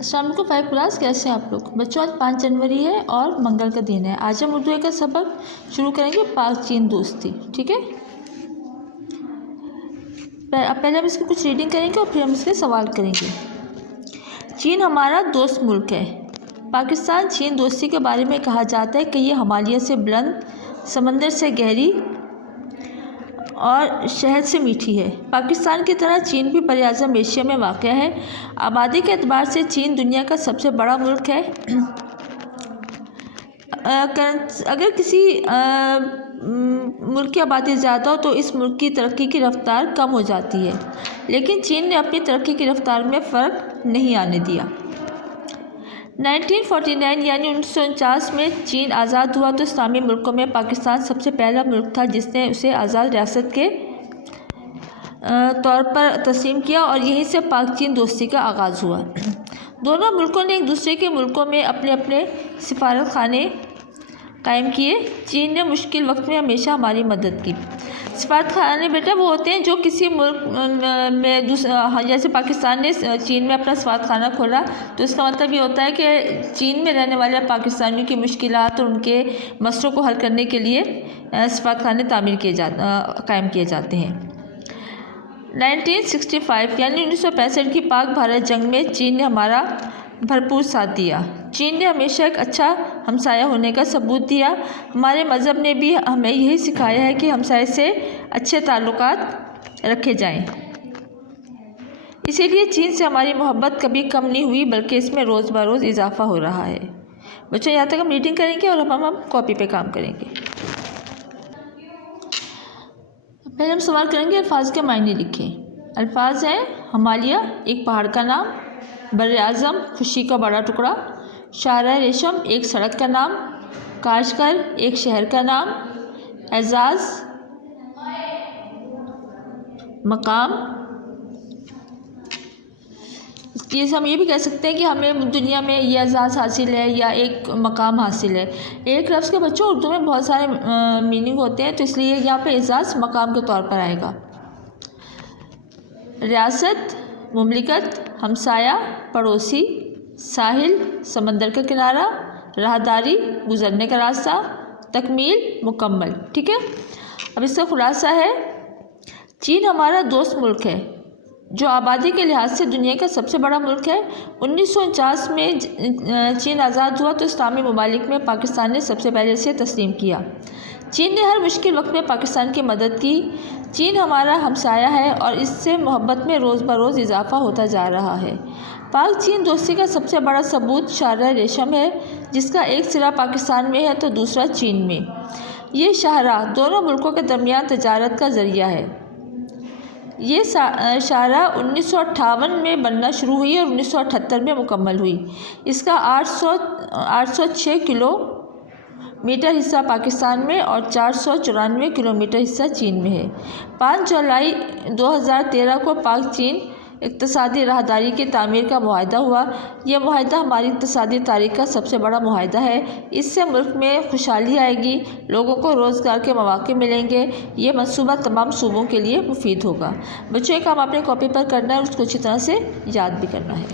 السلام علیکم 5 کلاس، کیسے ہیں آپ لوگ بچوں؟ آج 5 جنوری ہے اور منگل کا دن ہے۔ آج ہم اردو کا سبق شروع کریں گے، پاک چین دوستی، ٹھیک ہے؟ پہلے ہم اس کی کچھ ریڈنگ کریں گے اور پھر ہم اس کے سوال کریں گے۔ چین ہمارا دوست ملک ہے۔ پاکستان چین دوستی کے بارے میں کہا جاتا ہے کہ یہ ہمالیہ سے بلند، سمندر سے گہری اور شہد سے میٹھی ہے۔ پاکستان کی طرح چین بھی براعظم ایشیا میں واقع ہے۔ آبادی کے اعتبار سے چین دنیا کا سب سے بڑا ملک ہے۔ اگر کسی ملک کی آبادی زیادہ ہو تو اس ملک کی ترقی کی رفتار کم ہو جاتی ہے، لیکن چین نے اپنی ترقی کی رفتار میں فرق نہیں آنے دیا۔ 1949 یعنی 1949 میں چین آزاد ہوا تو اسلامی ملکوں میں پاکستان سب سے پہلا ملک تھا جس نے اسے آزاد ریاست کے طور پر تسلیم کیا، اور یہیں سے پاک چین دوستی کا آغاز ہوا۔ دونوں ملکوں نے ایک دوسرے کے ملکوں میں اپنے اپنے سفارت خانے قائم کیے۔ چین نے مشکل وقت میں ہمیشہ ہماری مدد کی۔ سفارت خانے بیٹا وہ ہوتے ہیں جو کسی ملک میں جیسے پاکستان نے چین میں اپنا سفارت خانہ کھولا تو اس کا مطلب یہ ہوتا ہے کہ چین میں رہنے والے پاکستانیوں کی مشکلات اور ان کے مسئلوں کو حل کرنے کے لیے سفارت خانے قائم کیے جاتے ہیں۔ 1965 یعنی 1965 کی پاک بھارت جنگ میں چین نے ہمارا بھرپور ساتھ دیا۔ چین نے ہمیشہ ایک اچھا ہمسایہ ہونے کا ثبوت دیا۔ ہمارے مذہب نے بھی ہمیں یہی سکھایا ہے کہ ہمسائے سے اچھے تعلقات رکھے جائیں۔ اسی لیے چین سے ہماری محبت کبھی کم نہیں ہوئی، بلکہ اس میں روز بروز اضافہ ہو رہا ہے۔ بچوں یہاں تک ہم ریڈنگ کریں گے اور ہم کاپی پہ کام کریں گے۔ پہلے ہم سوال کریں گے، الفاظ کے معنی لکھیں۔ الفاظ ہیں: ہمالیہ ایک پہاڑ کا نام، براعظم خوشی کا بڑا ٹکڑا، شاہراہ ریشم ایک سڑک کا نام، کاشغر ایک شہر کا نام، اعزاز مقام۔ ہم یہ بھی کہہ سکتے ہیں کہ ہمیں دنیا میں یہ اعزاز حاصل ہے یا ایک مقام حاصل ہے۔ ایک لفظ کے بچوں اردو میں بہت سارے میننگ ہوتے ہیں، تو اس لیے یہاں پہ اعزاز مقام کے طور پر آئے گا۔ ریاست مملکت، ہمسایہ پڑوسی، ساحل سمندر کا کنارہ، راہداری گزرنے کا راستہ، تکمیل مکمل، ٹھیک ہے؟ اب اس کا خلاصہ ہے: چین ہمارا دوست ملک ہے جو آبادی کے لحاظ سے دنیا کا سب سے بڑا ملک ہے۔ 1949 میں چین آزاد ہوا تو اسلامی ممالک میں پاکستان نے سب سے پہلے اسے تسلیم کیا۔ چین نے ہر مشکل وقت میں پاکستان کی مدد کی۔ چین ہمارا ہمسایہ ہے اور اس سے محبت میں روز بروز اضافہ ہوتا جا رہا ہے۔ پاک چین دوستی کا سب سے بڑا ثبوت شاہراہ ریشم ہے، جس کا ایک سرا پاکستان میں ہے تو دوسرا چین میں۔ یہ شاہراہ دونوں ملکوں کے درمیان تجارت کا ذریعہ ہے۔ یہ شاہراہ 1958 میں بننا شروع ہوئی اور 1978 میں مکمل ہوئی۔ اس کا 806 کلومیٹر حصہ پاکستان میں اور 494 کلومیٹر حصہ چین میں ہے۔ 5 جولائی 2013 کو پاک چین اقتصادی راہداری کی تعمیر کا معاہدہ ہوا۔ یہ معاہدہ ہماری اقتصادی تاریخ کا سب سے بڑا معاہدہ ہے۔ اس سے ملک میں خوشحالی آئے گی، لوگوں کو روزگار کے مواقع ملیں گے۔ یہ منصوبہ تمام صوبوں کے لیے مفید ہوگا۔ بچوں یہ کام آپ نے کاپی پر کرنا ہے اور اس کو اچھی طرح سے یاد بھی کرنا ہے۔